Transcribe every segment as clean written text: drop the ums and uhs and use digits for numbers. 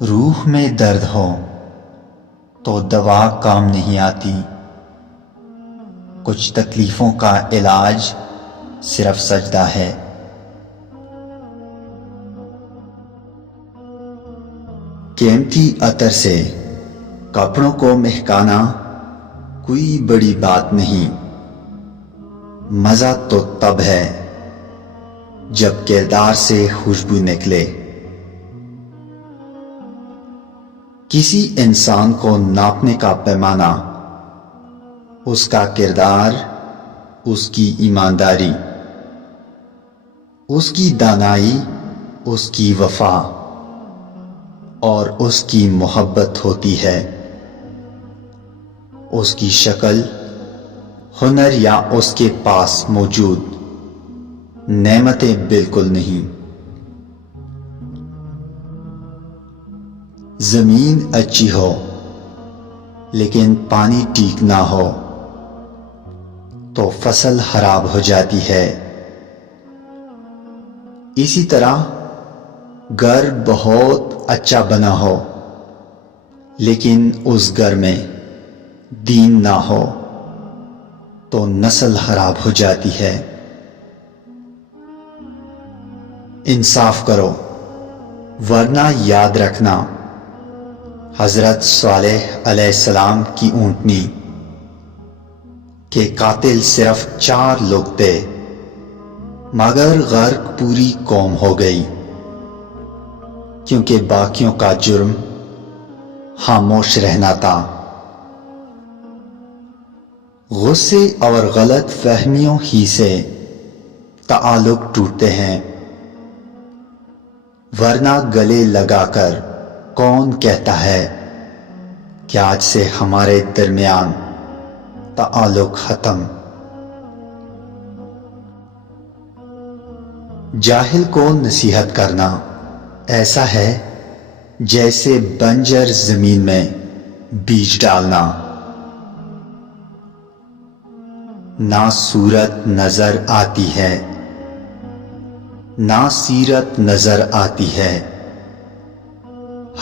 روح میں درد ہو تو دوا کام نہیں آتی، کچھ تکلیفوں کا علاج صرف سجدہ ہے۔ قیمتی عطر سے کپڑوں کو مہکانا کوئی بڑی بات نہیں، مزہ تو تب ہے جب کردار سے خوشبو نکلے۔ کسی انسان کو ناپنے کا پیمانہ اس کا کردار، اس کی ایمانداری، اس کی دانائی، اس کی وفا اور اس کی محبت ہوتی ہے۔ اس کی شکل، ہنر یا اس کے پاس موجود نعمتیں بالکل نہیں۔ زمین اچھی ہو لیکن پانی ٹھیک نہ ہو تو فصل خراب ہو جاتی ہے۔ اسی طرح گھر بہت اچھا بنا ہو لیکن اس گھر میں دین نہ ہو تو نسل خراب ہو جاتی ہے۔ انصاف کرو ورنہ یاد رکھنا، حضرت صالح علیہ السلام کی اونٹنی کے قاتل صرف 4 لوگ تھے، مگر غرق پوری قوم ہو گئی کیونکہ باقیوں کا جرم خاموش رہنا تھا۔ غصے اور غلط فہمیوں ہی سے تعلق ٹوٹتے ہیں، ورنہ گلے لگا کر کون کہتا ہے کہ آج سے ہمارے درمیان تعلق ختم۔ جاہل کو نصیحت کرنا ایسا ہے جیسے بنجر زمین میں بیج ڈالنا۔ نہ صورت نظر آتی ہے نہ سیرت نظر آتی ہے،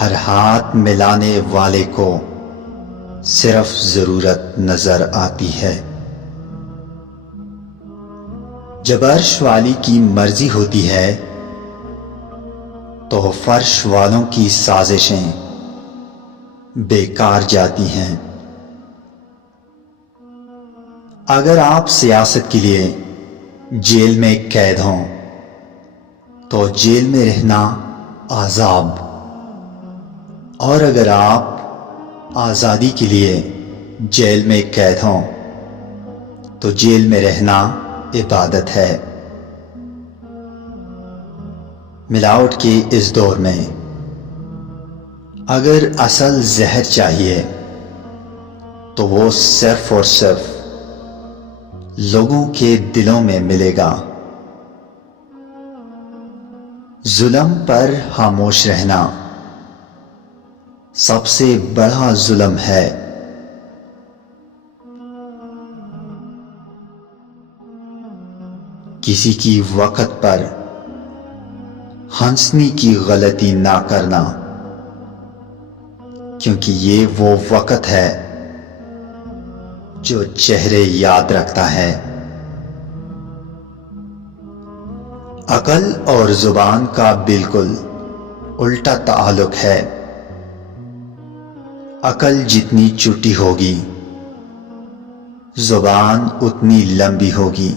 ہر ہاتھ ملانے والے کو صرف ضرورت نظر آتی ہے۔ جب عرش والی کی مرضی ہوتی ہے تو فرش والوں کی سازشیں بیکار جاتی ہیں۔ اگر آپ سیاست کے لیے جیل میں قید ہوں تو جیل میں رہنا عذاب، اور اگر آپ آزادی کے لیے جیل میں قید ہوں تو جیل میں رہنا عبادت ہے۔ ملاوٹ کے اس دور میں اگر اصل زہر چاہیے تو وہ صرف اور صرف لوگوں کے دلوں میں ملے گا۔ ظلم پر خاموش رہنا سب سے بڑا ظلم ہے۔ کسی کی وقت پر ہنسنے کی غلطی نہ کرنا، کیونکہ یہ وہ وقت ہے جو چہرے یاد رکھتا ہے۔ عقل اور زبان کا بالکل الٹا تعلق ہے۔ عقل جتنی چھوٹی ہوگی زبان اتنی لمبی ہوگی۔